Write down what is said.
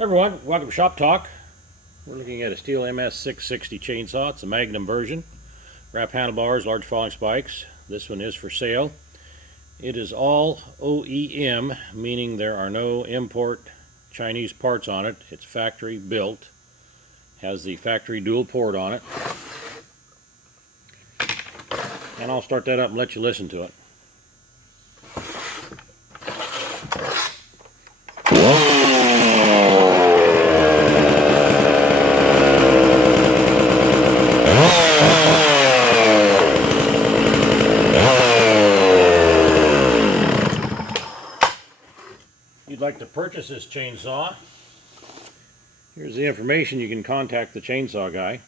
Everyone, welcome to Shop Talk. We're looking at a Stihl MS 660 chainsaw. It's a Magnum version. Wrap handlebars, large falling spikes. This one is for sale. It is all OEM, meaning there are no import Chinese parts on it. It's factory built. Has the factory dual port on it. And I'll start that up and let you listen to it. If you'd like to purchase this chainsaw, here's the information. You can contact the Chainsaw Guy.